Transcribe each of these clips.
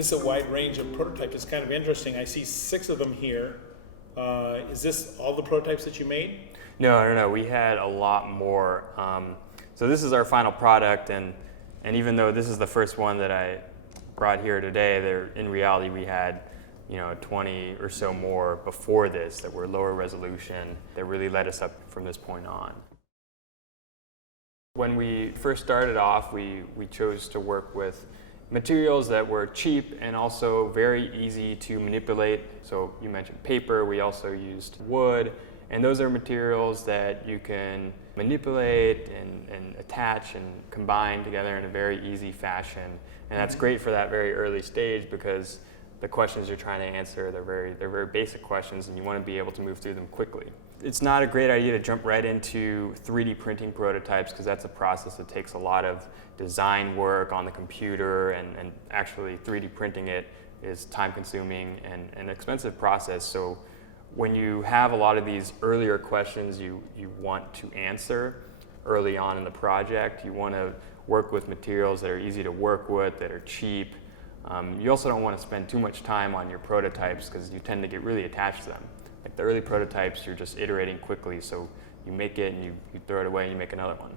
This is a wide range of prototypes. It's kind of interesting. I see 6 of them here. Is this all the prototypes that you made? No. We had a lot more. So this is our final product, and even though this is the first one that I brought here today, in reality we had 20 or so more before this that were lower resolution that really led us up from this point on. When we first started off, we chose to work with materials that were cheap and also very easy to manipulate. So you mentioned paper, we also used wood, and those are materials that you can manipulate and attach and combine together in a very easy fashion. And that's great for that very early stage because the questions you're trying to answer, they're very basic questions, and you want to be able to move through them quickly. It's not a great idea to jump right into 3D printing prototypes because that's a process that takes a lot of design work on the computer, and actually 3D printing it is time consuming and an expensive process. So when you have a lot of these earlier questions you want to answer early on in the project, you want to work with materials that are easy to work with, that are cheap. You also don't want to spend too much time on your prototypes because you tend to get really attached to them. Like the early prototypes, you're just iterating quickly, so you make it and you throw it away and you make another one.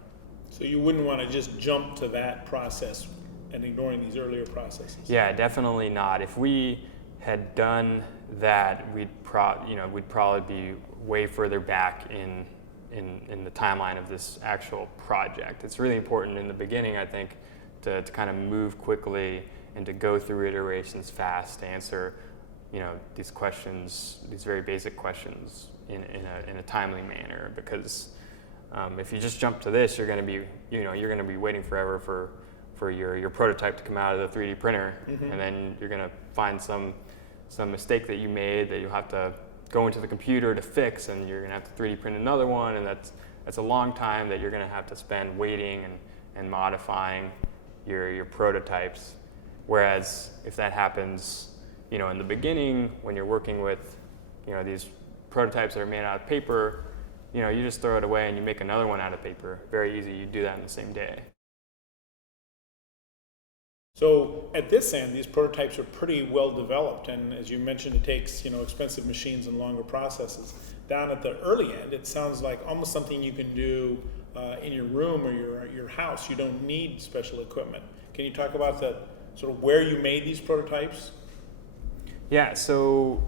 So you wouldn't want to just jump to that process and ignoring these earlier processes? Yeah, definitely not. If we had done that, we'd probably be way further back in the timeline of this actual project. It's really important in the beginning, I think, to kind of move quickly and to go through iterations fast, to answer these questions, these very basic questions in a timely manner. Because if you just jump to this, you're going to be waiting forever for your prototype to come out of the 3D printer, and then you're going to find some mistake that you made that you'll have to go into the computer to fix, and you're going to have to 3D print another one, and that's a long time that you're going to have to spend waiting and modifying your prototypes. Whereas if that happens, in the beginning when you're working with, these prototypes that are made out of paper, you just throw it away and you make another one out of paper. Very easy. You do that in the same day. So at this end, these prototypes are pretty well developed, and as you mentioned, it takes expensive machines and longer processes. Down at the early end, it sounds like almost something you can do in your room or your house. You don't need special equipment. Can you talk about the sort of where you made these prototypes? Yeah, so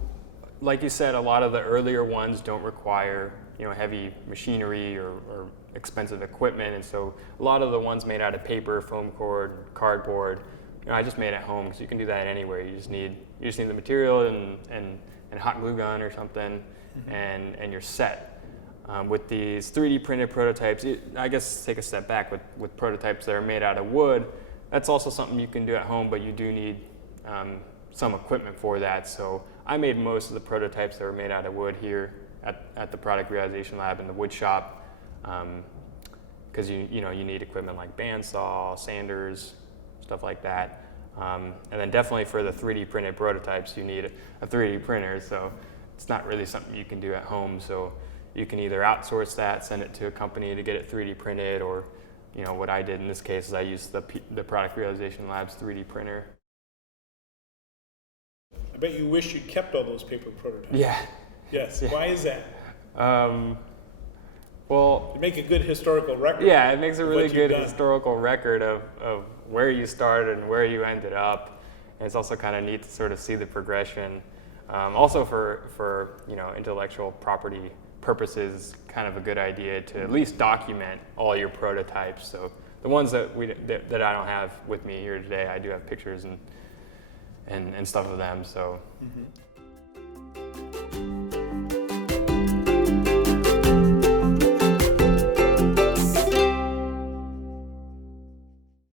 like you said, a lot of the earlier ones don't require heavy machinery or expensive equipment, and so a lot of the ones made out of paper, foam cord, cardboard, I just made at home because you can do that anywhere. You just need the material and hot glue gun or something, and you're set. With these 3D printed prototypes, I guess take a step back with prototypes that are made out of wood. That's also something you can do at home, but you do need some equipment for that. So I made most of the prototypes that were made out of wood here at the product realization lab in the wood shop, because you need equipment like bandsaw, sanders, stuff like that. And then definitely for the 3D printed prototypes, you need a 3D printer. So it's not really something you can do at home. So you can either outsource that, send it to a company to get it 3D printed, or what I did in this case is I used the Product Realization Lab's 3D printer. I bet you wish you'd kept all those paper prototypes. Yeah. Yes. Yeah. Why is that? Well, you make a good historical record. Yeah, it makes a really good historical record of where you started and where you ended up. And it's also kind of neat to sort of see the progression. Also for intellectual property purposes, kind of a good idea to at least document all your prototypes. So the ones that I don't have with me here today, I do have pictures and stuff of them. So.